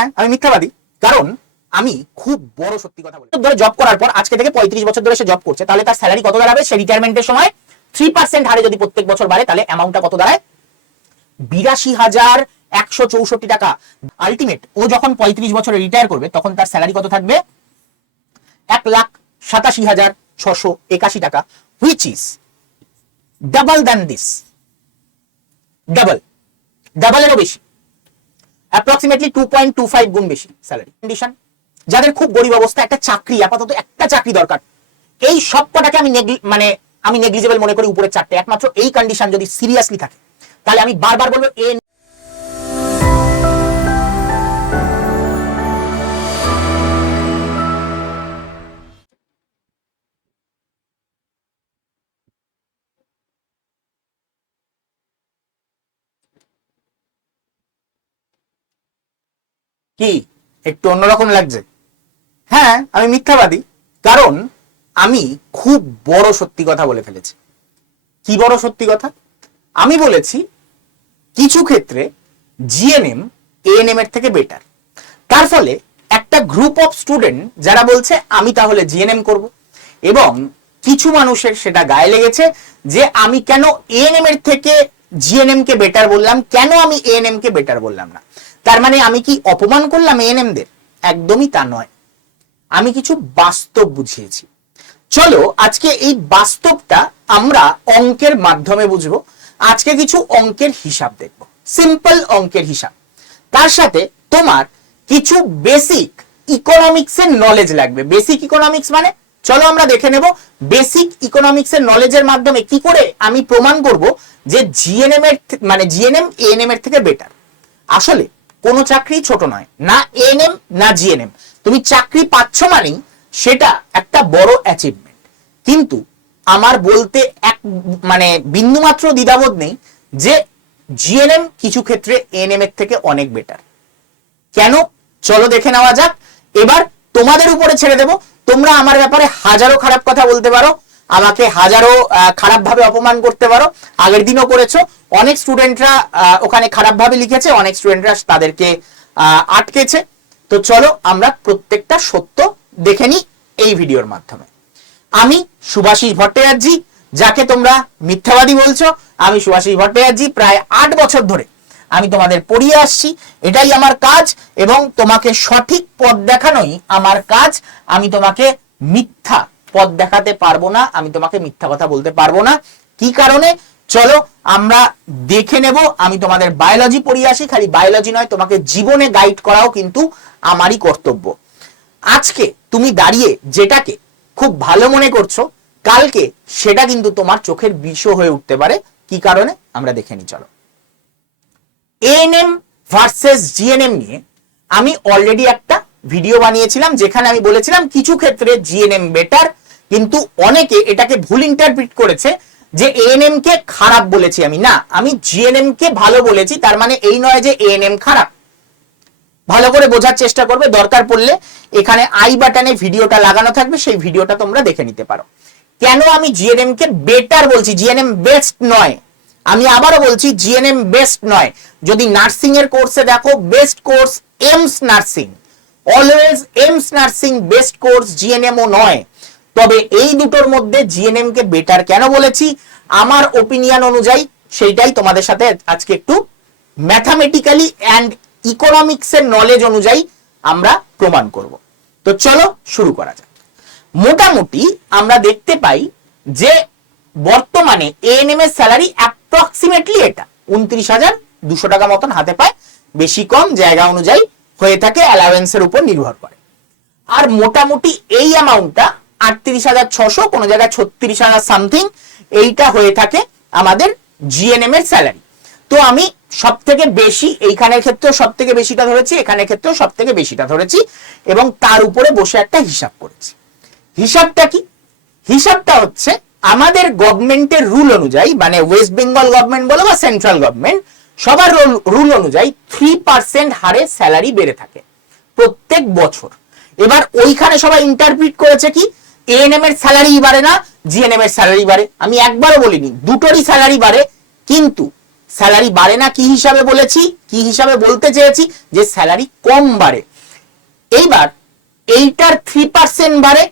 হ্যাঁ আমি মিথ্যাবাদী। কারণ আমি খুব বড় সত্যি কথা বলি। ধরে জব করার পর আজকে থেকে পঁয়ত্রিশ বছর ধরে সে জব করছে, তাহলে তার স্যালারি কত দাঁড়াবে? সে রিটায়ারমেন্টের সময় থ্রি পার্সেন্ট হারে যদি প্রত্যেক বছর বাড়ে, তাহলে অ্যামাউন্টটা কত দাঁড়ায়? বিরাশি হাজার একশো চৌষট্টি টাকা। আলটিমেট ও যখন পঁয়ত্রিশ বছরে রিটায়ার করবে, তখন তার স্যালারি কত থাকবে? এক লাখ সাতাশি হাজার ছশো একাশি টাকা which is double than this double ডাবলেরও বেশি। Approximately two point two five গুণ বেশি স্যালারি কন্ডিশন যাদের খুব গরিব অবস্থা, একটা চাকরি, আপাতত একটা চাকরি দরকার। এই সব কটাকে আমি মানে আমি নেগলিজেবল মনে করি উপরের চারটে। একমাত্র এই কন্ডিশন যদি সিরিয়াসলি থাকে, তাহলে আমি বারবার বলব এ কি? একটু অন্যরকম লাগছে। হ্যাঁ আমি মিথ্যাবাদী, কারণ আমি খুব বড় সত্যি কথা বলে ফেলেছি। কি বড় সত্যি কথা? আমি বলেছি, কিছু ক্ষেত্রে জিএনএম এএনএম এর থেকে বেটার তার ফলে একটা গ্রুপ অফ স্টুডেন্ট যারা বলছে, আমি তাহলে জিএনএম করব। এবং কিছু মানুষের সেটা গায়ে লেগেছে যে, আমি কেন এএনএম এর থেকে জিএনএম কে বেটার বললাম? কেন আমি এএনএম কে বেটার বললাম না? তার মানে আমি কি অপমান করলাম এএনএম দের? একদমই তা নয়। আমি কিছু বাস্তব বুঝিয়েছি। চলো আজকে এই বাস্তবটা আমরা অঙ্কের মাধ্যমে বুঝব। আজকে কিছু অঙ্কের হিসাব দেখব। সিম্পল অঙ্কের হিসাব। তার সাথে তোমার কিছু বেসিক ইকোনমিক্স এর নলেজ লাগবে। বেসিক ইকোনমিক্স মানে? চলো আমরা দেখে নেব বেসিক ইকোনমিক্স এর নলেজের মাধ্যমে কি করে আমি প্রমাণ করব যে জিএনএম এর মানে জিএনএম এএনএম এর থেকে বেটার আসলে কোনো চাকরি ছোট নয়। না এএনএম না জিএনএম তুমি চাকরি পাচ্ছ মানেই সেটা একটা বড় অ্যাচিভমেন্ট কিন্তু আমার বলতে এক মানে বিন্দুমাত্র দ্বিধাবোধ নেই যে জিএনএম কিছু ক্ষেত্রে এএনএম এর থেকে অনেক বেটার কেন? চলো দেখে নেওয়া যাক। এবার তোমাদের উপরে ছেড়ে দেব। তোমরা আমার ব্যাপারে হাজারো খারাপ কথা বলতে পারো। আমাকে হাজারো খারাপ ভাবে অপমান করতে পারো। আগের দিনও করেছ। অনেক স্টুডেন্টরা ওখানে খারাপ ভাবে লিখেছে। অনেক স্টুডেন্টরা তাদেরকে আটকেছে। তো চলো আমরা প্রত্যেকটা সত্য দেখে নিই এই ভিডিওর মাধ্যমে। আমি সুভাষিস ভট্টাচার্যি, যাকে তোমরা মিথ্যাবাদী বলছো, আমি সুভাষিস ভট্টাচার্যি। প্রায় আট বছর ধরে আমি তোমাদের পড়িয়ে আসছি। এটাই আমার কাজ এবং তোমাকে সঠিক পথ দেখানোই আমার কাজ। আমি তোমাকে মিথ্যা পথ দেখাতে পারব না, আমি তোমাকে মিথ্যা কথা বলতে পারব না। কি কারণে? চলো, আমরা দেখে নেব, আমি তোমাদের বায়োলজি পড়িয়ে আসি, খালি বায়োলজি নয়, তোমাকে জীবনে গাইড করাও কিন্তু আমারই কর্তব্য। আজকে তুমি দাঁড়িয়ে যেটাকে খুব ভালো মনে করছ, কালকে সেটা কিন্তু তোমার চোখের বিষ হয়ে উঠতে পারে। কি কারণে? আমরা দেখে নিই, চলো। এএনএম ভার্সেস জিএনএম নিয়ে আমি অলরেডি একটা ভিডিও বানিয়েছিলাম, যেখানে আমি বলেছিলাম কিছু ক্ষেত্রে জিএনএম বেটার কিন্তু অনেকে এটাকে ভুল ইন্টারপ্রিট করেছে যে এএনএম কে খারাপ বলেছি আমি। না, আমি জিএনএম কে ভালো বলেছি, তার মানে এই নয় যে এএনএম খারাপ। ভালো করে বোঝার চেষ্টা করবে, দরকার পড়লে এখানে আই বাটনে ভিডিওটা লাগানো থাকবে, সেই ভিডিওটা তোমরা দেখে নিতে পারো। কেন আমি জিএনএম কে বেটার বলছি? জিএনএম বেস্ট নয়। আমি আবারও বলছি জিএনএম বেস্ট নয়। যদি নার্সিং এর কোর্সে দেখো best course AIIMS nursing always AIIMS nursing best course GNM ও নয়। তবে এই দুটোর মধ্যে জিএনএম কে বেটার কেন বলেছি? আমার ওপিনিয়ন অনুযায়ী সেইটাই তোমাদের সাথে আজকে একটু ম্যাথামেটিক্যালি অ্যান্ড ইকোনমিক্স এর নলেজ অনুযায়ী আমরা প্রমাণ করব। তো চলো শুরু করা যাক। মোটামুটি আমরা দেখতে পাই যে বর্তমানে এএনএম এর স্যালারি অ্যাপ্রক্সিমেটলি এটা, উনত্রিশ হাজার দুশো টাকা মতন হাতে পায়, বেশি কম জায়গা অনুযায়ী হয়ে থাকে অ্যালাওয়েন্সের উপর নির্ভর করে। আর মোটামুটি এই অ্যামাউন্টটা আটত্রিশ হাজার ছশো, কোনো জায়গায় ছত্রিশ হাজার সামথিং এইটা হয়ে থাকে আমাদের জিএনএম এর স্যালারি তো আমি সব থেকে বেশি, এইখানের ক্ষেত্রেও সব থেকে বেশিটা ধরেছি, এখানের ক্ষেত্রেও সব থেকে বেশিটা ধরেছি, এবং তার উপরে বসে একটা হিসাব করেছি। হিসাবটা কি? হিসাবটা হচ্ছে আমাদের গভর্নমেন্টের রুল অনুযায়ী মানে ওয়েস্ট বেঙ্গল গভর্নমেন্ট বলো বা সেন্ট্রাল গভর্নমেন্ট, সবার রুল অনুযায়ী থ্রি পার্সেন্ট হারে স্যালারি বেড়ে থাকে প্রত্যেক বছর। এবার ওইখানে সবাই ইন্টারপ্রিট করেছে কি? এএনএম এর স্যালারি বাড়ে না জিএনএম এর স্যালারি বাড়ে। আমি একবারও বলিনি, দুটোরই স্যালারি বাড়ে, কিন্তু স্যালারি বাড়ে না কি হিসাবে বলেছি, কি হিসাবে বলতে চেয়েছি যে স্যালারি কম বাড়ে। এইবার এইটার থ্রি পার্সেন্ট বাড়ে,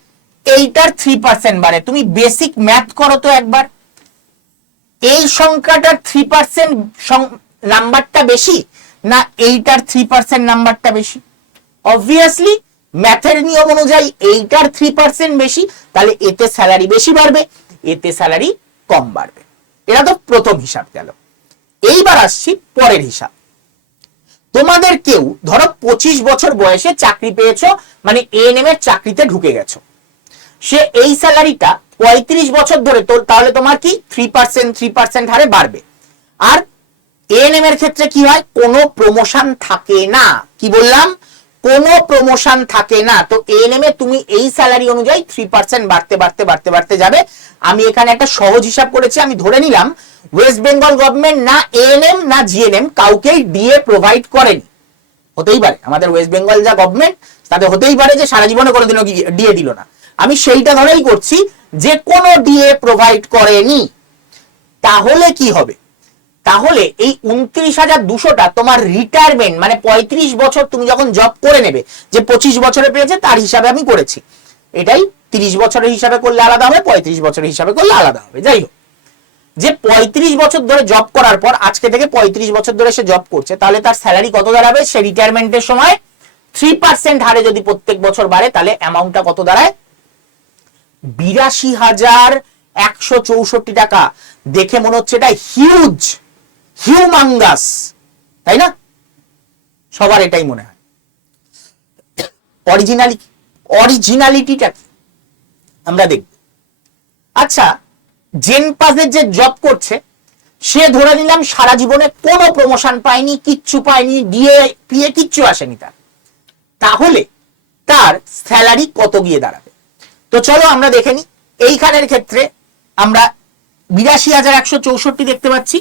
এইটার থ্রি পার্সেন্ট বাড়ে। তুমি বেসিক ম্যাথ করো তো একবার। এই সংখ্যাটার থ্রি পার্সেন্ট নাম্বারটা বেশি না এইটার থ্রি পার্সেন্ট নাম্বারটা বেশি? অবভিয়াসলি ম্যাথের নিয়ম অনুযায়ী এইটার থ্রি পার্সেন্ট বেশি, তাহলে এতে স্যালারি বেশি বাড়বে, এতে স্যালারি কম বাড়বে। এটা তো প্রথম হিসাব গেল। এইবার আসছি পরের হিসাব। তোমাদের কেউ, ধরো পঁচিশ বছর বয়সে চাকরি পেয়েছ মানে এএনএম এর চাকরিতে ঢুকে গেছো। সে এই স্যালারিটা পঁয়ত্রিশ বছর ধরে তো তাহলে তোমার কি থ্রি পার্সেন্ট থ্রি পার্সেন্ট হারে বাড়বে। আর এএনএম এর ক্ষেত্রে কি হয়? কোনো প্রমোশন থাকে না। কি বললাম? কোনো প্রমোশন থাকে না। তো এএনএম এ তুমি এই স্যালারি অনুযায়ী থ্রি পার্সেন্ট বাড়তে বাড়তে বাড়তে বাড়তে যাবে। আমি এখানে একটা সহজ হিসাব করেছি, আমি ধরে নিলাম ওয়েস্ট বেঙ্গল গভর্নমেন্ট না এএনএম না জিএনএম কাউকেই ডিএ প্রোভাইড করেনি। হতেই পারে, আমাদের ওয়েস্ট বেঙ্গল যা গভর্নমেন্ট তাতে হতেই পারে যে সারা জীবনে কোনোদিনও ডিএ দিল না। আমি সেইটা ধরেই করছি, যে কোনো ডিএ প্রোভাইড করেনি, তাহলে কি হবে? তাহলে এই উনত্রিশ হাজার দুশোটা তোমার রিটায়ারমেন্ট মানে পঁয়ত্রিশ বছর তুমি যখন জব করে নেবে, যে পঁচিশ বছরে পেয়েছে তার হিসাবে আমি করেছি। এটাই তিরিশ বছরের হিসাবে করলে আলাদা হবে, পঁয়ত্রিশ বছরের হিসাবে করলে আলাদা হবে। যাই হোক, যে পঁয়ত্রিশ বছর ধরে জব করার পর, আজকে থেকে পঁয়ত্রিশ বছর ধরে সে জব করছে, তাহলে তার স্যালারি কত দাঁড়াবে? সে রিটায়ারমেন্টের সময় থ্রি পার্সেন্ট হারে যদি প্রত্যেক বছর বাড়ে, তাহলে অ্যামাউন্টটা কত দাঁড়ায়? বিরাশি হাজার একশো চৌষট্টি টাকা। দেখে মনে হচ্ছে এটা হিউজ হিউমাঙ্গাস তাই না? সবার এটাই মনে হয়। অরিজিনালি অরিজিনালিটিটা আমরা দেখব। আচ্ছা জেন পাসের যে জব করছে, সে ধরে নিলাম সারা জীবনে কোনো প্রমোশন পায়নি, কিচ্ছু পায়নি ডিএ পিএ কিচ্ছু আসেনি তার। তাহলে তার স্যালারি কত গিয়ে দাঁড়াবে? তো চলো আমরা দেখে নিই। এইখানের ক্ষেত্রে আমরা বিরাশি হাজার একশো চৌষট্টি দেখতে পাচ্ছি।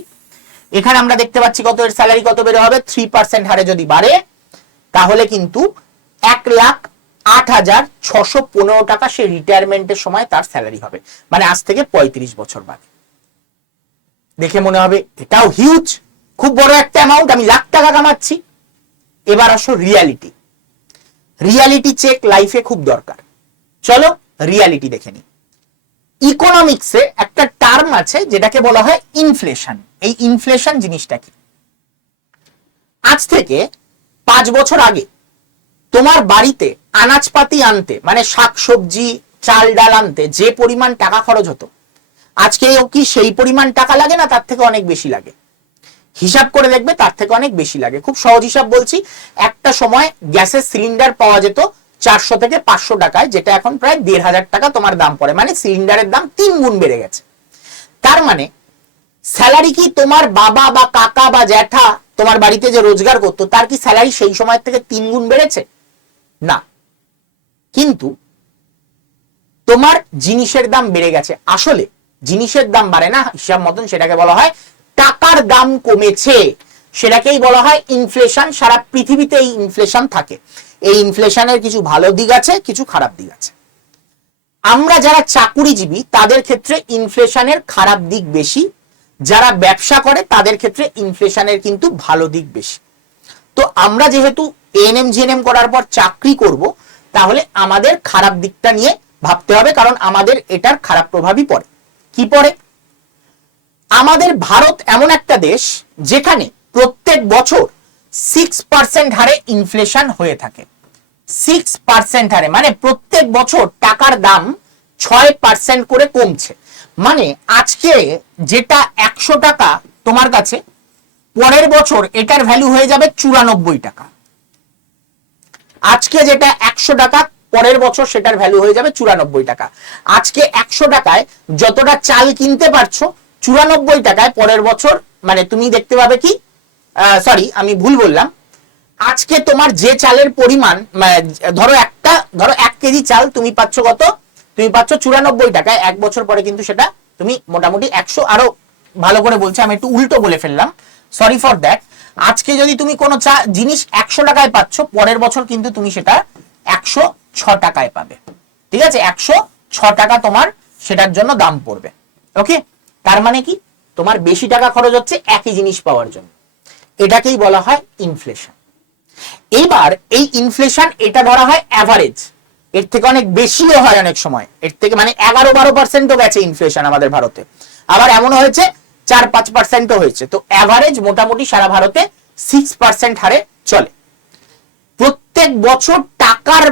এখানে আমরা দেখতে পাচ্ছি কত এর স্যালারি কত বেড়ে হবে? থ্রি পার্সেন্ট হারে যদি বাড়ে, তাহলে কিন্তু এক লাখ আট হাজার ছশো পনেরো টাকা সে রিটায়ারমেন্টের সময় তার স্যালারি হবে। মানে আজ থেকে পঁয়ত্রিশ বছর বাদে। দেখে মনে হবে, এটাও হিউজ খুব বড় একটা অ্যামাউন্ট আমি লাখ টাকা কামাচ্ছি। এবার আসো রিয়ালিটি রিয়ালিটি চেক লাইফে খুব দরকার। চলো রিয়ালিটি দেখে নিই। ইকোনমিক্সে একটা টার্ম আছে যেটাকে বলা হয় ইনফ্লেশন এই ইনফ্লেশন জিনিসটা কি? আজ থেকে পাঁচ বছর আগে তোমার বাড়িতে আনাজপাতি আনতে মানে শাকসবজি চাল ডাল আনতে যে পরিমাণ টাকা খরচ হতো, আজকেও কি সেই পরিমাণ টাকা লাগে না? তার থেকে অনেক বেশি লাগে। হিসাব করে দেখবে তার থেকে অনেক বেশি লাগে। খুব সহজ হিসাব বলছি, একটা সময় গ্যাসের সিলিন্ডার পাওয়া যেত চারশো থেকে পাঁচশো টাকায়, যেটা এখন প্রায় দেড় হাজার টাকা তোমার দাম পড়ে। মানে সিলিন্ডারের দাম তিন গুণ বেড়ে গেছে। তার মানে স্যালারি কি তোমার বাবা বা কাকা বা জ্যাঠা তোমার বাড়িতে যে রোজগার করতো, তার কি স্যালারি সেই সময় থেকে তিন গুণ বেড়েছে? না। কিন্তু তোমার জিনিসের দাম বেড়ে গেছে। আসলে জিনিসের দাম বাড়ে না, হিসাব মতন সেটাকে বলা হয় টাকার দাম কমেছে। সেটাকেই বলা হয় ইনফ্লেশন। সারা পৃথিবীতে এই ইনফ্লেশন থাকে। এই ইনফ্লেশনের কিছু ভালো দিক আছে, কিছু খারাপ দিক আছে। আমরা যারা চাকুরিজীবী, তাদের ক্ষেত্রে ইনফ্লেশনের খারাপ দিক বেশি। যারা ব্যবসা করে, তাদের ক্ষেত্রে ইনফ্লেশনের কিন্তু ভালো দিক বেশি। তো আমরা যেহেতু এএনএম জিএনএম করার পর চাকরি করব, তাহলে আমাদের খারাপ দিকটা নিয়ে ভাবতে হবে, কারণ আমাদের এটার খারাপ প্রভাবই পড়ে। কি পড়ে? আমাদের ভারত এমন একটা দেশ, যেখানে প্রত্যেক বছর সিক্স পার্সেন্ট হারে ইনফ্লেশন হয়ে থাকে। সিক্স পার্সেন্ট হারে মানে প্রত্যেক বছর টাকার দাম ছয় পার্সেন্ট করে কমছে। মানে আজকে যেটা একশো টাকা তোমার কাছে, পরের বছর এটার ভ্যালু হয়ে যাবে চুরানব্বই টাকা। আজকে যেটা একশো টাকা, পরের বছর সেটার ভ্যালু হয়ে যাবে চুরানব্বই টাকা। আজকে একশো টাকায় যতটা চাল কিনতে পারছ, চুরানব্বই টাকায় পরের বছর মানে তুমি দেখতে পাবে কি সরি আমি ভুল বললাম। আজকে তোমার যে চালের পরিমাণ মানে, ধরো একটা ধরো এক কেজি চাল তুমি পাচ্ছ কত? তুমি পাচ্ছ চুরানব্বই টাকায় এক বছর পরে কিন্তু সেটা তুমি মোটামুটি একশো। আরও ভালো করে বলছি আমি একটু উল্টো বলে ফেললাম। সরি ফর দ্যাট আজকে যদি তুমি কোনো চা জিনিস একশো টাকায় পাচ্ছ পরের বছর কিন্তু তুমি সেটা একশো ছ টাকায় পাবে। ঠিক আছে? একশো ছ টাকা তোমার সেটার জন্য দাম পড়বে। ওকে তার মানে কি? তোমার বেশি টাকা খরচ হচ্ছে একই জিনিস পাওয়ার জন্য। এটাকেই বলা হয় ইনফ্লেশন এবার এই ইনফ্লেশন এটা ধরা হয় অ্যাভারেজ এর থেকে অনেক বেশিও হয় অনেক সময়। এর থেকে মানে এগারো বারো পার্সেন্টও গেছে ইনফ্লেশন আমাদের ভারতে। আবার এমন হয়েছে, চার পাঁচ পার্সেন্টও হয়েছে। তো অ্যাভারেজ মোটামুটি সারা ভারতে সিক্স পার্সেন্ট হারে চলে। প্রত্যেক বছর টাকার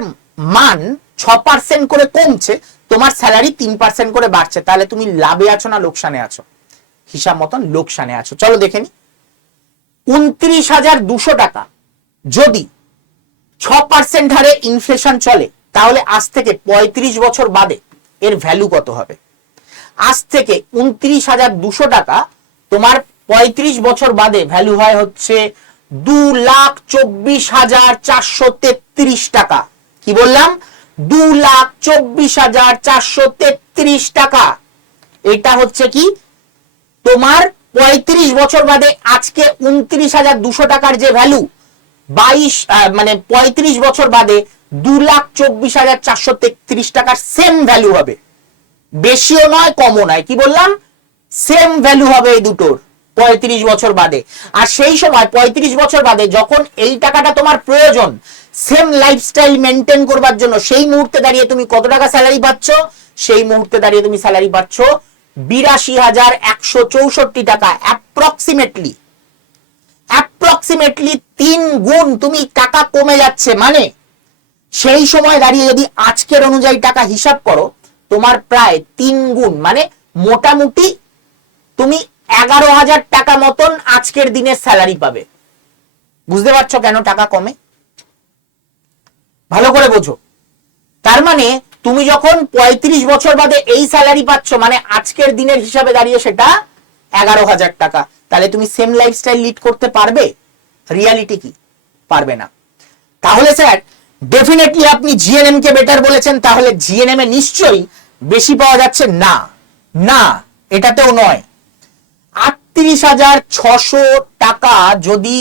মান ছ পার্সেন্ট করে কমছে, তোমার স্যালারি তিন পার্সেন্ট করে বাড়ছে। তাহলে তুমি লাভে আছো না লোকসানে আছো? হিসাব মতন লোকসানে আছো। চলো দেখে নি। উনত্রিশ হাজার দুশো টাকা। যদি ছ পার্সেন্ট হারে ইনফ্লেশন চলে, তাহলে আজ থেকে ৩৫ বছর বাদে এর ভ্যালু কত হবে? আজ থেকে উনত্রিশ হাজার দুশো টাকা, তোমার ৩৫ বছর বাদে ভ্যালু হয় হচ্ছে দু লাখ চব্বিশ হাজার চারশো তেত্রিশ টাকা। কি বললাম? দু লাখ চব্বিশ হাজার চারশো তেত্রিশ টাকা। এটা হচ্ছে কি? তোমার ৩৫ বছর বাদে আজকে উনত্রিশ হাজার দুশো টাকার যে ভ্যালু বাইশ মানে ৩৫ বছর বাদে দু লাখ চব্বিশ হাজার চারশো তেত্রিশ টাকার সেম ভ্যালু হবে। বেশিও নয়, কমও নয়, কি বললাম? সেম ভ্যালু হবে এই দুটোর ৩৫ বছর বাদে। আর সেই সময় ৩৫ বছর বাদে যখন এই টাকাটা তোমার প্রয়োজন সেম লাইফস্টাইল মেনটেন করবার জন্য, সেই মুহূর্তে দাঁড়িয়ে তুমি কত টাকা স্যালারি পাচ্ছ? সেই মুহূর্তে দাঁড়িয়ে তুমি স্যালারি পাচ্ছ বিরাশি হাজার একশো চৌষট্টি টাকা অ্যাপ্রক্সিমেটলি অ্যাপ্রক্সিমেটলি তিন গুণ তুমি টাকা কমে যাচ্ছে মানে সেই সময় দাঁড়িয়ে যদি আজকের অনুযায়ী টাকা হিসাব করো, তোমার প্রায় তিন গুণ মানে মোটামুটি তুমি এগারো হাজার টাকা মতন আজকের দিনে স্যালারি পাবে। বুঝতে পারছ কেন টাকা কমে? ভালো করে বোঝো। তার মানে তুমি যখন ৩৫ বছর বাদে এই স্যালারি পাচ্ছ মানে আজকের দিনের হিসাবে দাঁড়িয়ে সেটা এগারো হাজার টাকা, তাহলে তুমি সেম লাইফস্টাইল লিড করতে পারবে? রিয়ালিটি কি? পারবে না। তাহলে স্যার ডেফিনেটলি আপনি জিএনএম কে বেটার বলেছেন, তাহলে জিএনএম এ নিশ্চয়ই বেশি পাওয়া যাচ্ছে? না। না, এটাতেও নয়। আটত্রিশ হাজার ছশো টাকা যদি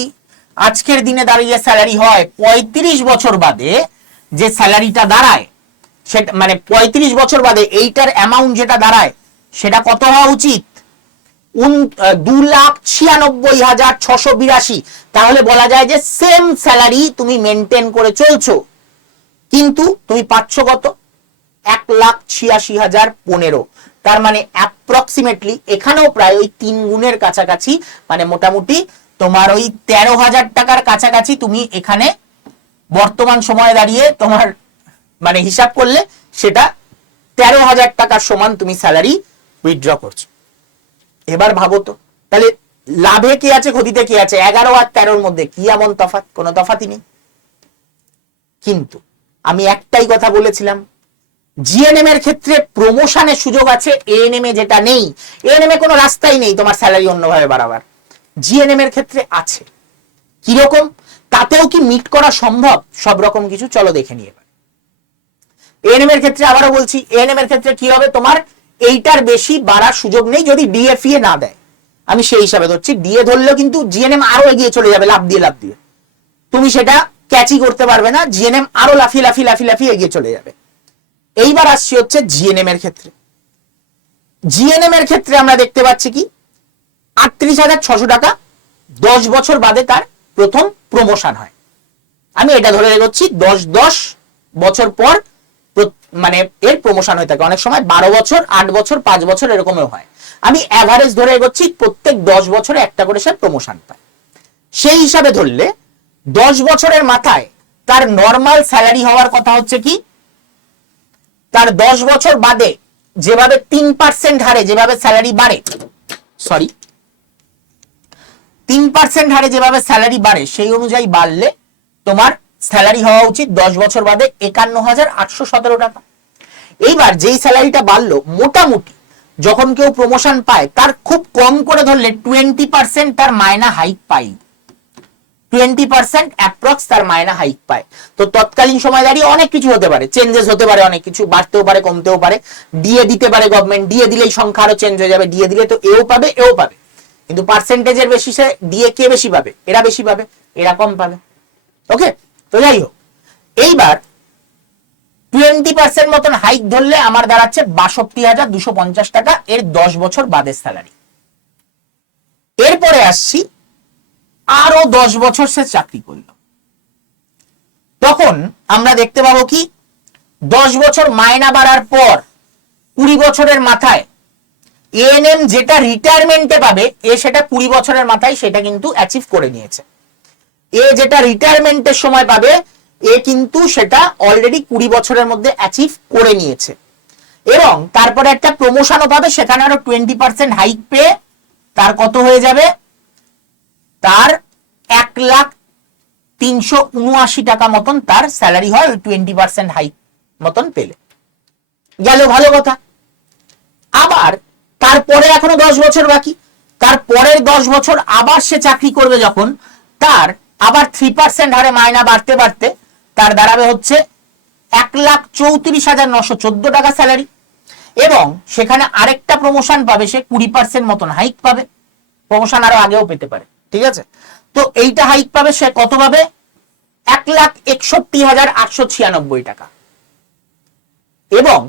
আজকের দিনে দাঁড়িয়ে স্যালারি হয়, পঁয়ত্রিশ বছর বাদে যে স্যালারিটা দাঁড়ায় সেটা মানে পঁয়ত্রিশ বছর বাদে এইটার অ্যামাউন্ট যেটা দাঁড়ায়, সেটা কত হওয়া উচিত? দু লাখ ছিয়ানব্বই হাজার ছশো বিরাশি। তাহলে বলা যায় যে সেম স্যালারি তুমি মেনটেন করে চলছো। কিন্তু তুমি পাচ্ছ কত? এক লাখ ছিয়াশি হাজার পনেরো। তার মানে অ্যাপ্রক্সিমেটলি এখানেও প্রায় ওই তিন গুণের কাছাকাছি মানে মোটামুটি তোমার ওই তেরো হাজার টাকার কাছাকাছি তুমি এখানে বর্তমান সময়ে দাঁড়িয়ে তোমার মানে হিসাব করলে সেটা তেরো হাজার টাকার সমান তুমি স্যালারি উইথড্র করছ। এবার ভাবো তো, তাহলে লাভে কি আছে, ক্ষতিতে কি আছে? এগারো আর তেরোর মধ্যে কি এমন তফাৎ? কোনো তফাতই নেই। কিন্তু আমি একটাই কথা বলেছিলাম জিএনএম এর ক্ষেত্রে প্রমোশনের সুযোগ আছে এএনএম এ যেটা নেই এএনএম এ কোনো রাস্তাই নেই তোমার স্যালারি অন্যভাবে বাড়াবার। জিএনএম এর ক্ষেত্রে আছে। কীরকম? তাতেও কি মিট করা সম্ভব? সব রকম কিছু চলো দেখে নিয়ে এএনএম এর ক্ষেত্রে আবারও বলছি এএনএম এর ক্ষেত্রে কি হবে তোমার? এইটার বেশি বাড়ার সুযোগ নেই যদি ডিএফিএ না দেয়। আমি সেই হিসাবে ধরছি ডিএ ধরলেও কিন্তু জিএনএম আরও এগিয়ে চলে যাবে লাভ দিয়ে লাভ দিয়ে। তুমি সেটা ক্যাচই করতে পারবে না জিএনএম আরও লাফিয়ে লাফিয়ে লাফিয়ে লাফিয়ে এগিয়ে চলে যাবে। এইবার আসছি হচ্ছে জিএনএম এর ক্ষেত্রে। জিএনএম এর ক্ষেত্রে আমরা দেখতে পাচ্ছি কি? আটত্রিশ হাজার ছশো টাকা দশ বছর বাদে তার প্রথম প্রমোশন হয়। আমি এটা ধরে রেখেছি দশ দশ বছর প্র- মানে এর প্রমোশন হয়ে থাকে। অনেক সময় বারো বছর, আট বছর, পাঁচ বছর এরকমও হয়। আমি অ্যাভারেজ ধরে এগোচ্ছি, প্রত্যেক দশ বছরে একটা করে সে প্রমোশন পায়। সেই হিসাবে ধরলে, দশ বছরের মাথায় তার নর্মাল স্যালারি হওয়ার কথা হচ্ছে কি? তার দশ বছর বাদে যেভাবে তিন পার্সেন্ট হারে যেভাবে স্যালারি বাড়ে সরি তিন পার্সেন্ট হারে যেভাবে স্যালারি বাড়ে, সেই অনুযায়ী বাড়লে তোমার স্যালারি হওয়া উচিত দশ বছর বাদে একান্ন হাজার আটশো সতেরো টাকা। এইবার যেই স্যালারিটা বাড়লো, মোটামুটি যখন কেউ প্রমোশন পায়, তার খুব কম করে ধরলে টোয়েন্টি পার্সেন্ট তার মায়না হাইক পাই টোয়েন্টি পার্সেন্ট অ্যাপ্রক্স তার মায়না হাইক পায়। তো তৎকালীন সময় দাঁড়িয়ে অনেক কিছু হতে পারে চেঞ্জেস হতে পারে অনেক কিছু, বাড়তেও পারে, কমতেও পারে। দিয়ে দিতে পারে গভর্নমেন্ট দিয়ে দিলেই সংখ্যা আরও চেঞ্জ হয়ে যাবে, দিয়ে দিলে তো এও পাবে এও পাবে। কিন্তু পার্সেন্টেজের বেশি সে, দিয়ে কে বেশি পাবে? এরা বেশি পাবে, এরা কম পাবে। ওকে তো যাই হোক এইবার টোয়েন্টি পার্সেন্ট মতন হাইক ধরলে আমার দাঁড়াচ্ছে বাষট্টি হাজার দুশো পঞ্চাশ টাকা এর দশ বছর বাদের স্যালারি এরপরে আসছি, আরও দশ বছর সে চাকরি করল। তখন আমরা দেখতে পাবো কি, দশ বছর মায়না বাড়ার পর কুড়ি বছরের মাথায় এএনএম যেটা রিটায়ারমেন্টে পাবে, এ সেটা কুড়ি বছরের মাথায় সেটা কিন্তু অ্যাচিভ করে নিয়েছে। এ যেটা রিটায়ারমেন্টের সময় পাবে, এ কিন্তু সেটা অলরেডি কুড়ি বছরের মধ্যে অ্যাচিভ করে নিয়েছে। এবং তারপরে একটা প্রমোশনও পাবে, সেখানে আরও টোয়েন্টি পার্সেন্ট হাইক পেয়ে তার কত হয়ে যাবে? তার এক লাখ তিনশো উনআশি টাকা মতন তার স্যালারি হয়, ওই টোয়েন্টি পার্সেন্ট হাইক মতন পেলে। গেল ভালো কথা। আবার তারপরে এখনও দশ বছর বাকি। তার পরের দশ বছর আবার সে চাকরি করবে যখন, তার আবার থ্রি পার্সেন্ট হারে মায়না বাড়তে বাড়তে তার দাঁড়াবে হচ্ছে এক লাখ চৌত্রিশ হাজার নশো চোদ্দ টাকা স্যালারি এবং সেখানে আরেকটা প্রমোশন পাবে, সে কুড়ি পার্সেন্ট মতন হাইক পাবে। প্রমোশন আরও আগেও পেতে পারে, ঠিক আছে? তো এইটা হাইক পাবে সে কত পাবে? এক লাখ একষট্টি হাজার আটশো ছিয়ানব্বই টাকা। এবং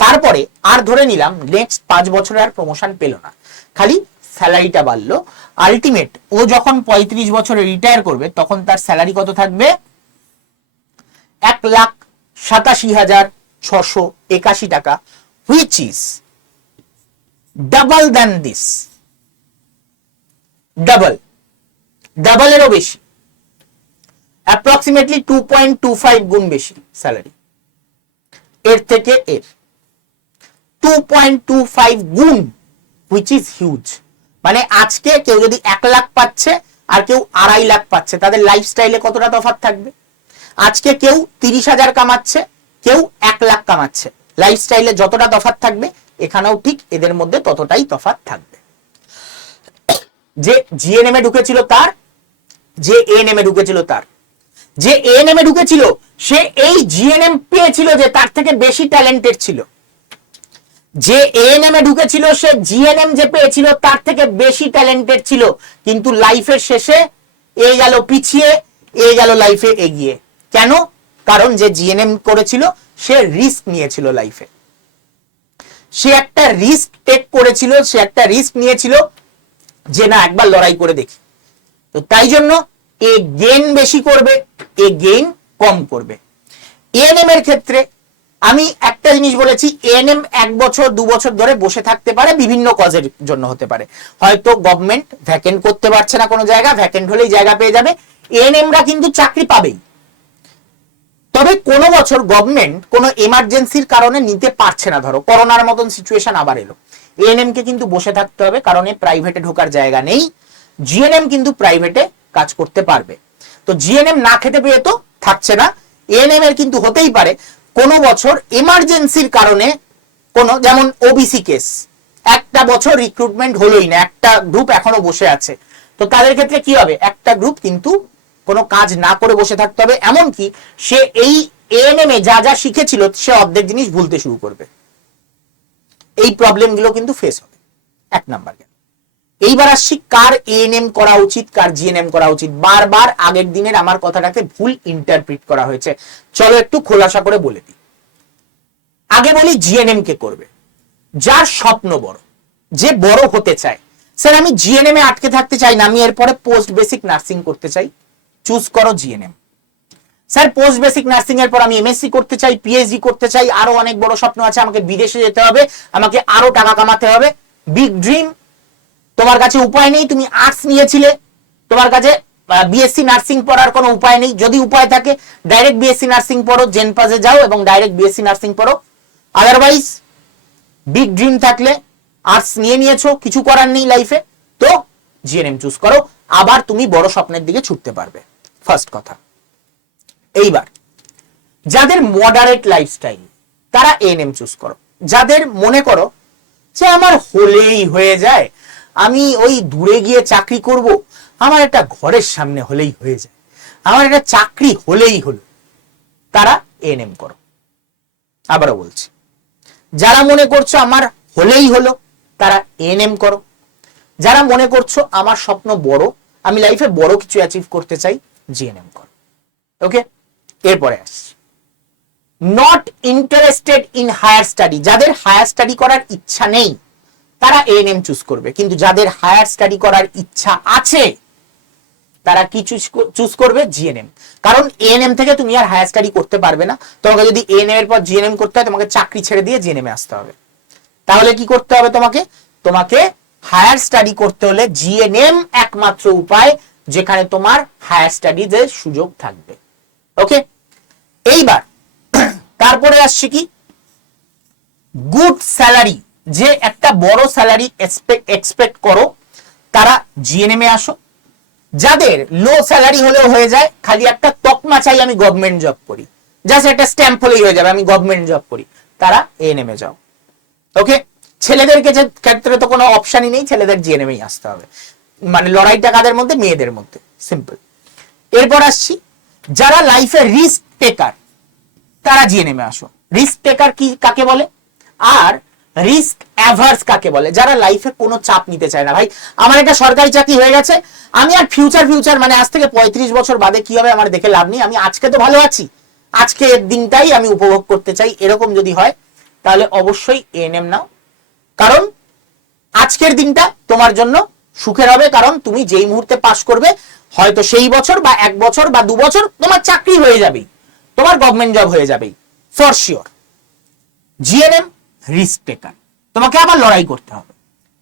তারপরে আর ধরে নিলাম নেক্সট পাঁচ বছরে আর প্রমোশন পেল না। খালি স্যালারিটা বাড়লো। আলটিমেট ও যখন পঁয়ত্রিশ বছরে রিটায়ার করবে, তখন তার স্যালারি কত থাকবে? এক লাখ সাতাশি হাজার ছশো একাশি টাকা which is double then this double ডাবলেরও বেশি। Approximately two point two five গুণ বেশি স্যালারি। এর থেকে এর। টু পয়েন্ট টু ফাইভ গুণ হুইচ ইজ হিউজ মানে আজকে কেউ যদি এক লাখ পাচ্ছে আর কেউ আড়াই লাখ পাচ্ছে, তাদের লাইফস্টাইলে কতটা তফাৎ থাকবে? আজকে কেউ তিরিশ হাজার কামাচ্ছে, কেউ এক লাখ কামাচ্ছে। লাইফস্টাইলে যতটা তফাৎ থাকবে, এখানেও ঠিক এদের মধ্যে ততটাই তফাৎ থাকবে। যে জিএনএম এ ঢুকেছিল তার, যে এএনএম এ ঢুকেছিল তার। যে এএনএম এ ঢুকেছিল, সে এই জিএনএম পেয়েছিল যে তার থেকে বেশি ট্যালেন্টেড ছিল। যে এএনএম এ ঢুকেছিল, সে জিএনএম যে পেয়েছিল, তার থেকে বেশি ট্যালেন্টেড ছিল। কিন্তু লাইফের শেষে এ গেল পিছিয়ে, এ গেল লাইফে এগিয়ে। কেন? কারণ যে জিএনএম করেছিল, সে রিস্ক নিয়েছিল লাইফে সে একটা রিস্ক টেক করেছিল, সে একটা রিস্ক নিয়েছিল যে না, একবার লড়াই করে দেখি। তো তাই জন্য এ গেন বেশি করবে, এ গেইন কম করবে। এএনএম এর ক্ষেত্রে আমি একটা জিনিস বলেছি এএনএম এক বছর, দু বছর ধরে বসে থাকতে পারে, বিভিন্ন কজের জন্য হতে পারে। হয়তো গভর্নমেন্ট ভ্যাকেন্ট করতে পারছে না কোনো জায়গা ভ্যাকেন্ট হলেই জায়গা পেয়ে যাবে। এএনএমরা কিন্তু চাকরি পাবেই। তবে কোনো বছর গভর্নমেন্ট কোনো এমার্জেন্সির কারণে নিতে পারছে না, ধরো, করোনার মতন সিচুয়েশন আবার এলো। এএনএম কে কিন্তু বসে থাকতে হবে, কারণ প্রাইভেটে ঢোকার জায়গা নেই। জিএনএম কিন্তু প্রাইভেটে কাজ করতে পারবে। তো জিএনএম না খেতে পেয়ে তো থাকছে না। এএনএম এর কিন্তু হতেই পারে কোনো বছর এমার্জেন্সির কারণে কোনো, যেমন ওবিসি কেস একটা বছর রিক্রুটমেন্ট হলোই না, একটা গ্রুপ এখনও বসে আছে। তো তাদের ক্ষেত্রে কি হবে? একটা গ্রুপ কিন্তু কোনো কাজ না করে বসে থাকতে হবে, এমনকি সে এই এএনএম এ যা যা শিখেছিল, সে অর্ধেক জিনিস ভুলতে শুরু করবে। এই প্রবলেমগুলো কিন্তু ফেস হবে। এক নাম্বার এইবার আসছি, কার এএনএম করা উচিত, কার জিএনএম করা উচিত? বারবার আগের দিনের আমার কথাটাকে ভুল ইন্টারপ্রিট করা হয়েছে। চলো একটু খোলাসা করে বলে দিই। আগে বলি জিএনএম কে করবে। যার স্বপ্ন বড়, যে বড় হতে চায়। স্যার, আমি জিএনএম এ আটকে থাকতে চাই না, আমি এরপরে পোস্ট বেসিক নার্সিং করতে চাই। চুজ করো GNM sir post basic nursing এর পর আমি এমএসসি করতে চাই পিএইচডি করতে চাই। আরও অনেক বড় স্বপ্ন আছে, আমাকে বিদেশে যেতে হবে, আমাকে আরও টাকা কামাতে হবে। বিগ ড্রিম তোমার কাছে উপায় নেই, তুমি আর্টস নিয়েছিলে। তোমার কাছে বিএসসি নার্সিং পড়ার কোনো উপায় নেই। যদি উপায় থাকে ডাইরেক্ট বিএসসি নার্সিং পড়ো জেনপাসে যাও এবং ডাইরেক্ট বিএসসি নার্সিং পড়ো। আদারওয়াইজ বিগ ড্রিম থাকলে আর্টস নিয়ে নিয়েছো, কিছু করার নেই লাইফে তো জিএনএম চুজ করো, আবার তুমি বড় স্বপ্নের দিকে ছুটতে পারবে। ফার্স্ট কথা। এইবার, যাদের মডারেট লাইফস্টাইল তারা এএনএম চুজ করো। যাদের মনে করো যে আমার হলেই হয়ে যায় আমি ওই দূরে গিয়ে চাকরি করব। আমার একটা ঘরের সামনে হলেই হয়ে যায়। আমার একটা চাকরি হলেই হলো। তারা এএনএম করো। আবারও বলছি। যারা মনে করছ আমার হলেই হলো, তারা এএনএম করো। যারা মনে করছ আমার স্বপ্ন বড়, আমি লাইফে বড় কিছু অ্যাচিভ করতে চাই জিএনএম করো। ওকে এরপরে আসছি। Not interested in higher study যাদের হায়ার স্টাডি করার ইচ্ছা নেই তারা এএনএম চুজ করবে। কিন্তু যাদের হায়ার স্টাডি করার ইচ্ছা আছে, তারা কি চুজ করবে? জিএনএম কারণ এএনএম থেকে তুমি আর হায়ার স্টাডি করতে পারবে না। তোমাকে যদি এএনএম এর পর জিএনএম করতে হয়, তোমাকে চাকরি ছেড়ে দিয়ে জিএনএম এ আসতে হবে। তাহলে কি করতে হবে তোমাকে? তোমাকে হায়ার স্টাডি করতে হলে জিএনএম একমাত্র উপায়, যেখানে তোমার হায়ার স্টাডিজের সুযোগ থাকবে। ওকে? এইবার, তারপরে আসছে কি? গুড স্যালারি যে একটা বড় স্যালারি এক্সপেক্ট করো, তারা জিএনএম এ আসো। যাদের লো স্যালারি হলেও হয়ে যায়, খালি একটা তকমা চাই আমি গভর্নমেন্ট জব করি। জাস্ট একটা স্ট্যাম্প হলেই হয়ে যাবে, আমি গভর্নমেন্ট জব করি। তারা এএনএম এ যাও। ওকে ছেলেদের ক্ষেত্রে- তো কোনো অপশনই নেই, ছেলেদের জিএনএম এই আসতে হবে। মানে লড়াইটা কাদের মধ্যে? মেয়েদের মধ্যে। সিম্পল এরপর আসছি, যারা লাইফে রিস্ক টেকার তারা জিএনএম আসো। রিস্ক টেকার কি, কাকে বলে? আর রিস্ক অ্যাভার্স কাকে বলে? যারা লাইফে কোনো চাপ নিতে চায় না। ভাই, আমার একটা সরকারি চাকরি হয়ে গেছে। আমি আর ফিউচার ফিউচার মানে আজ থেকে পঁয়ত্রিশ বছর বাদে কি হবে আমার দেখে লাভ নেই। আমি আজকে তো ভালো আছি। আজকে দিনটাই আমি উপভোগ করতে চাই, এরকম যদি হয়, তাহলে অবশ্যই এএনএম নাও। কারণ, আজকের দিনটা তোমার জন্য সুখের হবে। কারণ, তুমি যেই মুহূর্তে পাশ করবে, হয়তো সেই বছর বা এক বছর বা দু বছর তোমার চাকরি হয়ে যাবেই। তোমার গভর্নমেন্ট জব হয়ে যাবেই for sure GNM risk taker তোমাকে আবার লড়াই করতে হবে।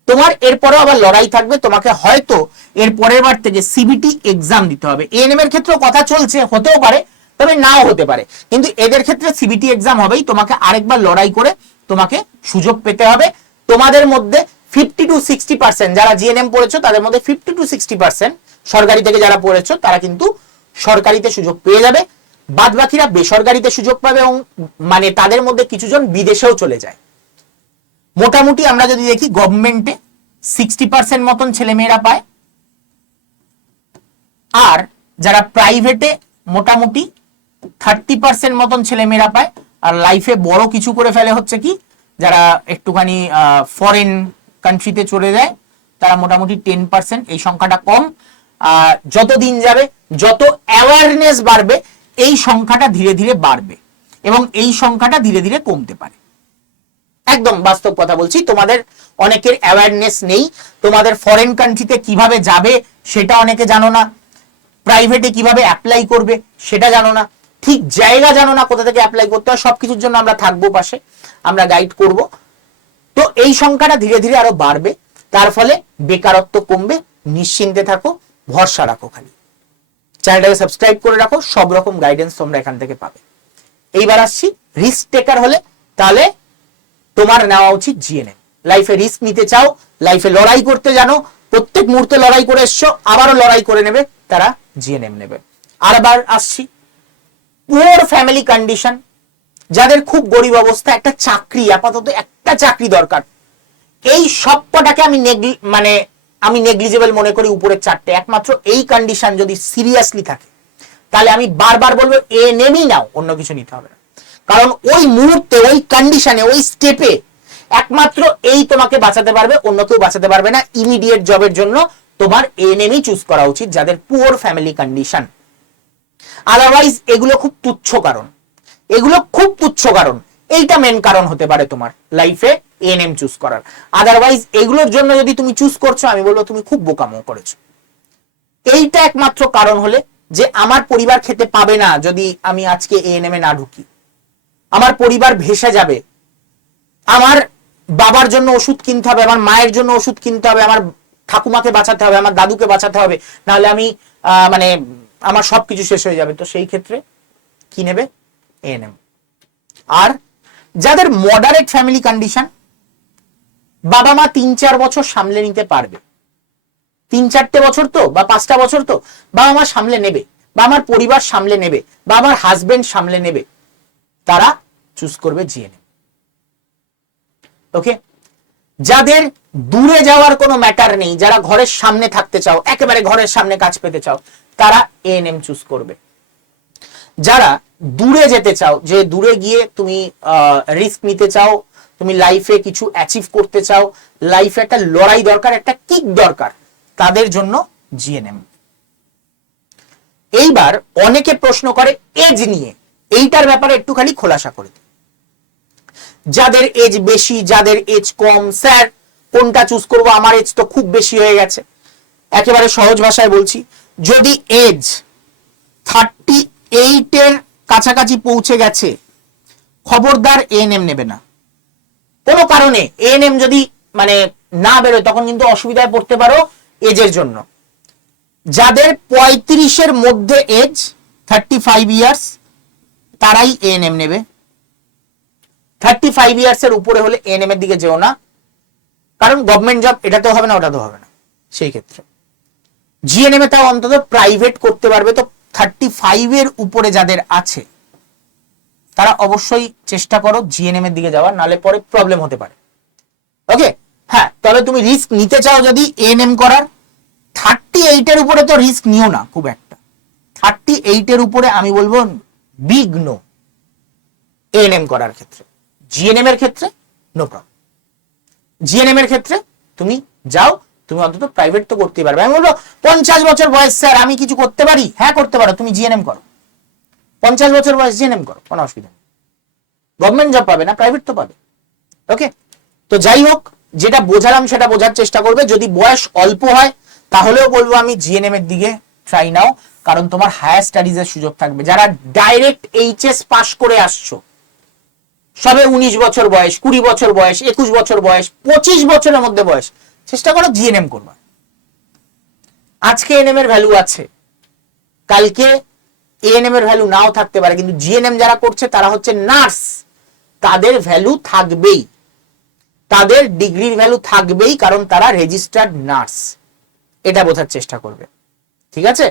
তোমার এরপরেও আবার লড়াই থাকবে, তোমাকে হয়তো এর পরের বার থেকে সিবিটি এক্সাম দিতে হবে। এএনএম এর ক্ষেত্রেও কথা চলছে, হতেও পারে, তবে নাও হতে পারে। কিন্তু এদের ক্ষেত্রে সিবিটি এক্সাম হবেই, তোমাকে আরেকবার লড়াই করে তোমাকে সুযোগ পেতে হবে। তোমাদের মধ্যে ফিফটি টু সিক্সটি পার্সেন্ট যারা জিএনএম পড়েছো, তাদের মধ্যে ফিফটি টু সিক্সটি পার্সেন্ট সরকারি থেকে যারা পড়েছো, তারা কিন্তু সরকারিতে সুযোগ পেয়ে যাবে। বাদ বাকিরা বেসরকারিতে সুযোগ পাবে এবং মানে তাদের মধ্যে কিছুজন বিদেশেও চলে যায়। মোটামুটি আমরা যদি দেখি গভর্নমেন্টে সিক্সটি পার্সেন্ট মতন ছেলেমেয়েরা পায়। আর যারা প্রাইভেটে মোটামুটি থার্টি পার্সেন্ট মতন ছেলেমেয়েরা পায়, আর লাইফে বড় কিছু করে ফেলে হচ্ছে কি, যারা একটুখানি ফরেন কান্ট্রিতে চলে যায়, তারা মোটামুটি টেন পার্সেন্ট এই সংখ্যাটা কম। যত দিন যাবে, যত অ্যাওয়ারনেস বাড়বে, এই সংখ্যাটা ধীরে ধীরে বাড়বে এবং এই সংখ্যাটা ধীরে ধীরে কমতে পারে। একদম বাস্তব কথা বলছি, তোমাদের অনেকের অ্যাওয়ারনেস নেই, তোমাদের ফরেন কান্ট্রিতে কীভাবে যাবে সেটা অনেকে জানো না প্রাইভেটে কীভাবে অ্যাপ্লাই করবে সেটা জানো না, ঠিক জায়গা জানো না কোথা থেকে অ্যাপ্লাই করতে হয়, সবকিছুর জন্য আমরা থাকব পাশে, আমরা গাইড করব। তো এই সংখ্যাটা ধীরে ধীরে আরও বাড়বে, তার ফলে বেকারত্ব কমবে, নিশ্চিন্তে থাকো, ভরসা রাখো খালি। চ্যানেলটাকে সাবস্ক্রাইব করে রাখো, সব রকম গাইডেন্স তোমরা এখান থেকে পাবে। এইবার আসছি রিস্ক টেকার হলে, তাহলে তোমার নেওয়া উচিত জিএনএম লাইফে রিস্ক নিতে চাও লাইফে লড়াই করতে জানো, প্রত্যেক মুহূর্তে লড়াই করে এসছো, আবারও লড়াই করে নেবে, তারা জিএনএম নেবে। আর আবার আসছি। পুয়ার ফ্যামিলি কন্ডিশন যাদের খুব গরিব অবস্থা, একটা চাকরি, আপাতত একটা চাকরি দরকার। এই সবকটাকে আমি নেগলি মানে আমি নেগলিজেবল মনে করি উপরের চারটে। একমাত্র এই কন্ডিশন যদি সিরিয়াসলি থাকে, তাহলে আমি বারবার বলব, এ নেমেই নাও, অন্য কিছু নিতে হবে না। কারণ ওই মুহূর্তে, ওই কন্ডিশনে ওই স্টেপে একমাত্র এই তোমাকে বাঁচাতে পারবে, অন্য কেউ বাঁচাতে পারবে না। ইমিডিয়েট জবের জন্য তোমার এনএমই চুজ করা উচিত, যাদের পুয়ার ফ্যামিলি কন্ডিশন আদারওয়াইজ এগুলো খুব তুচ্ছ কারণ। এগুলো খুব তুচ্ছ কারণ। এইটা মেন কারণ হতে পারে তোমার লাইফে এনএম চুজ করার। আদারওয়াইজ এগুলোর জন্য যদি তুমি চুজ করছ, আমি বলব তুমি খুব বোকামো করেছ। এইটা একমাত্র কারণ হলে যে আমার পরিবার খেতে পাবে না যদি আমি আজকে এএনএম এ না ঢুকি। আমার পরিবার ভেসে যাবে। আমার বাবার জন্য ওষুধ কিনতে হবে, আমার মায়ের জন্য ওষুধ কিনতে হবে, আমার ঠাকুমাকে বাঁচাতে হবে, আমার দাদুকে বাঁচাতে হবে, নাহলে আমি মানে আমার সবকিছু শেষ হয়ে যাবে। তো সেই ক্ষেত্রে কি নেবে? এএনএম আর যাদের মডারেট ফ্যামিলি কন্ডিশন বাবা মা তিন চার বছর সামলে নিতে পারবে। তিন চারটে বছর তো বা পাঁচটা বছর তো বাবা মা সামলে নেবে, বা আমার পরিবার সামলে নেবে, বা আমার হাজবেন্ড সামলে নেবে। তারা চুজ করবে জিএনএম ওকে যাদের দূরে যাওয়ার কোনো ম্যাটার নেই, যারা ঘরের সামনে থাকতে চাও, একেবারে ঘরের সামনে কাজ পেতে চাও, তারা এএনএম চুজ করবে। যারা দূরে যেতে চাও, যে দূরে গিয়ে তুমি রিস্ক নিতে চাও, তুমি লাইফে কিছু অ্যাচিভ করতে চাও লাইফে একটা লড়াই দরকার, একটা কিক দরকার, তাদের জন্য জিএনএম এইবার অনেকে প্রশ্ন করে এজ নিয়ে। এইটার ব্যাপারে একটুখানি খোলাসা করে দিই। যাদের এজ বেশি, যাদের এজ কম, স্যার, কোনটা চুজ করব? আমার এজ তো খুব বেশি হয়ে গেছে। একেবারে সহজ ভাষায় বলছি, যদি এজ থার্টি এইটের কাছাকাছি পৌঁছে গেছে, খবরদার এএনএম নেবে না। কোনো কারণে এএনএম যদি মানে না বেরোয়, তখন কিন্তু অসুবিধায় পড়তে পারো এজের জন্য। যাদের পঁয়ত্রিশের মধ্যে এজ থার্টি ফাইভ ইয়ার্স তারাই এএনএম নেবে। থার্টি ফাইভ ইয়ার্স এর উপরে হলে এএনএম এর দিকে যেও না। কারণ গভর্নমেন্ট জব এটাতেও হবে না, ওটাতেও হবে না। সেই ক্ষেত্রে। জিএনএম এ তাও অন্তত প্রাইভেট করতে পারবে। তো থার্টি ফাইভ এর উপরে যাদের আছে, তারা অবশ্যই চেষ্টা করো জিএনএম এর দিকে যাওয়ার নালে পরে প্রবলেম হতে পারে। ওকে হ্যাঁ তবে তুমি রিস্ক নিতে চাও যদি এএনএম করার থার্টি এইটের উপরে তো রিস্ক নিও না, খুব একটা। থার্টি এইটের উপরে আমি বলব বিগ নো এএনএম করার ক্ষেত্রে। জিএনএম এর ক্ষেত্রে? নো প্রবলেম জিএনএম এর ক্ষেত্রে? তুমি যাও তুমি অন্তত প্রাইভেট তো করতেই পারবে। আমি বলব পঞ্চাশ বছর বয়স স্যার আমি কিছু করতে পারি? হ্যাঁ করতে পারো তুমি জিএনএম করো। পঞ্চাশ বছর বয়স জিএনএম করো কোনো অসুবিধা নেই। গভর্নমেন্ট জব পাবে না প্রাইভেট তো পাবে। ওকে তো যাই হোক যেটা বোঝালাম সেটা বোঝার চেষ্টা করবে। যদি বয়স অল্প হয় তাহলেও বলব আমি জিএনএম এর দিকে ট্রাই নাও। কারণ তোমার হায়ার স্টাডিজ এর সুযোগ থাকবে। যারা ডাইরেক্ট এইচএস পাশ করে আসছো সবে উনিশ বছর বয়স, কুড়ি বছর বয়স, একুশ বছর বয়স, পঁচিশ বছরের মধ্যে বয়স। চেষ্টা করো জিএনএম করবা আজকে এনএম এর ভ্যালু আছে। কালকে এএনএম এর ভ্যালু নাও থাকতে পারে, কিন্তু জিএনএম যারা করছে, তারা হচ্ছে নার্স। তাদের ভ্যালু থাকবেই। তাদের ডিগ্রির ভ্যালু থাকবেই, কারণ তারা রেজিস্টার্ড নার্স। এটা বোঝার চেষ্টা করবে। ঠিক আছে?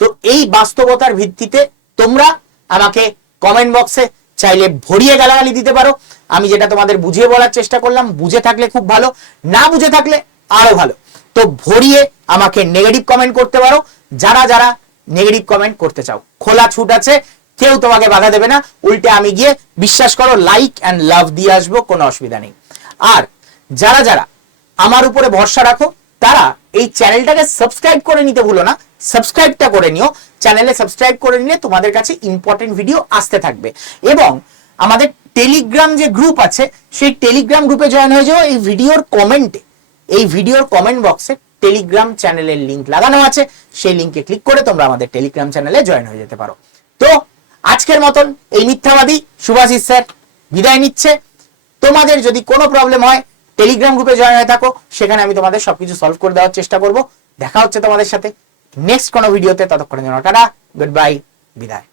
তো এই বাস্তবতার ভিত্তিতে তোমরা আমাকে কমেন্ট বক্সে চাইলে ভরিয়ে গালাগালি দিতে পারো। আমি যেটা তোমাদের বুঝিয়ে বলার চেষ্টা করলাম, বুঝে থাকলে খুব ভালো, না বুঝে থাকলে আরও ভালো। তো ভরিয়ে আমাকে নেগেটিভ কমেন্ট করতে পারো। যারা যারা নেগেটিভ কমেন্ট করতে চাও, খোলা ছুট আছে, কেউ তোমাকে বাধা দেবে না। উল্টে আমি গিয়ে বিশ্বাস করো লাইক অ্যান্ড লাভ দিয়ে আসব, কোনো অসুবিধা নেই। আর যারা যারা আমার উপরে ভরসা রাখো, তারা এই চ্যানেলটাকে সাবস্ক্রাইব করে নিতে ভুলো না। সাবস্ক্রাইবটা করে নিও। চ্যানেলে সাবস্ক্রাইব করে নিলে তোমাদের কাছে ইম্পর্টেন্ট ভিডিও আসতে থাকবে। এবং আমাদের টেলিগ্রাম যে গ্রুপ আছে, সেই টেলিগ্রাম গ্রুপে জয়েন হয়ে যাও, এই ভিডিওর কমেন্টে এই ভিডিওর কমেন্ট বক্সে টেলিগ্রাম চ্যানেলের লিংক লাগানো আছে, সেই লিংকে ক্লিক করে তোমরা আমাদের টেলিগ্রাম চ্যানেলে জয়েন হয়ে যেতে পারো। তো, আজকের মতন এই মিথ্যাবাদী সুভাষিস স্যার বিদায় নিচ্ছে। তোমাদের যদি কোনো প্রবলেম হয় টেলিগ্রাম গ্রুপে জয়েন হয়ে থাকো, সেখানে আমি তোমাদের সবকিছু সলভ করে দেওয়ার চেষ্টা করব। দেখা হচ্ছে তোমাদের সাথে। নেক্সট কোনো ভিডিওতে ততক্ষণের জন্য টাটা গুড বাই বিদায়।